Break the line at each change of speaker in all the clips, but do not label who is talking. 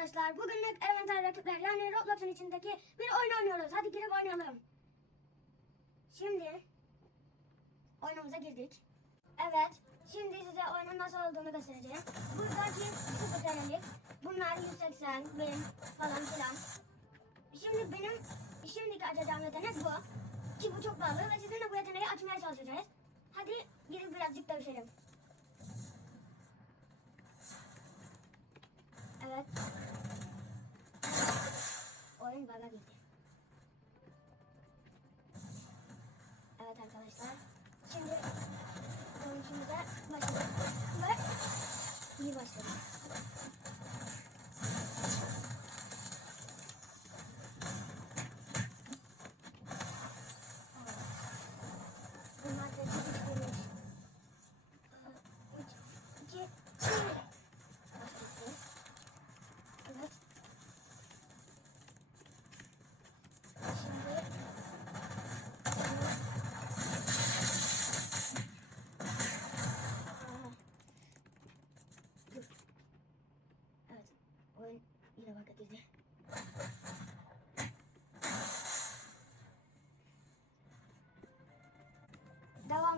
arkadaşlar. Bugünlük Elemental Rakipler yani Roblox'un içindeki bir oyun oynuyoruz. Hadi girip oynayalım. Şimdi oyunumuza girdik. Evet. Şimdi size oyunun nasıl olduğunu göstereceğim. Buradaki sıfır senelik. Bunlar 180 bin falan filan. Şimdi benim şimdiki açacağım yetenek bu. Ki bu çok pahalı ve sizinle bu yeteneği açmaya çalışacağız. Hadi gidip birazcık dövüşelim. Evet. Bana gitti. Evet arkadaşlar. Şimdi dönüşümüze başladık.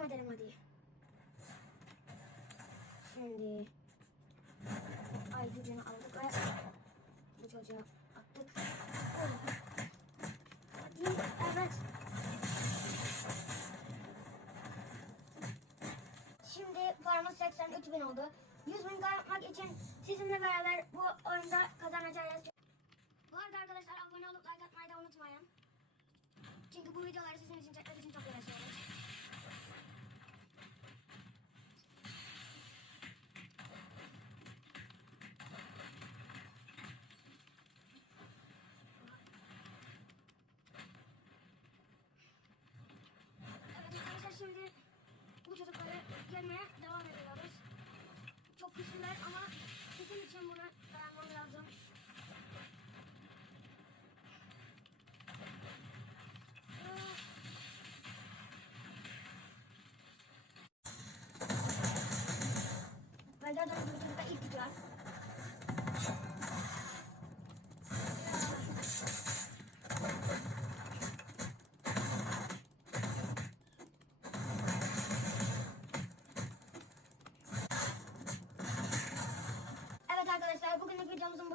Devam edelim hadi. Şimdi ay gücünü aldık ve bu çocuğa attık. Hadi evet. Şimdi paramız 83 bin oldu. 100 bin yapmak için sizinle beraber bu oyunda kazanacağız. Bu arada arkadaşlar abone olup like atmayı da unutmayın. Çünkü bu videoları sizin için çekmek için çok uğraşıyoruz. Evet arkadaşlar şimdi bu çocukları gelmeye devam ediyoruz. Çok güçlüler ama sizin için buna dayanmam lazım. Bu çocukta ilk gidiyor.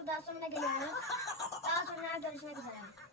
Burada sonuna geliyoruz. Daha sonra görüşmek üzere.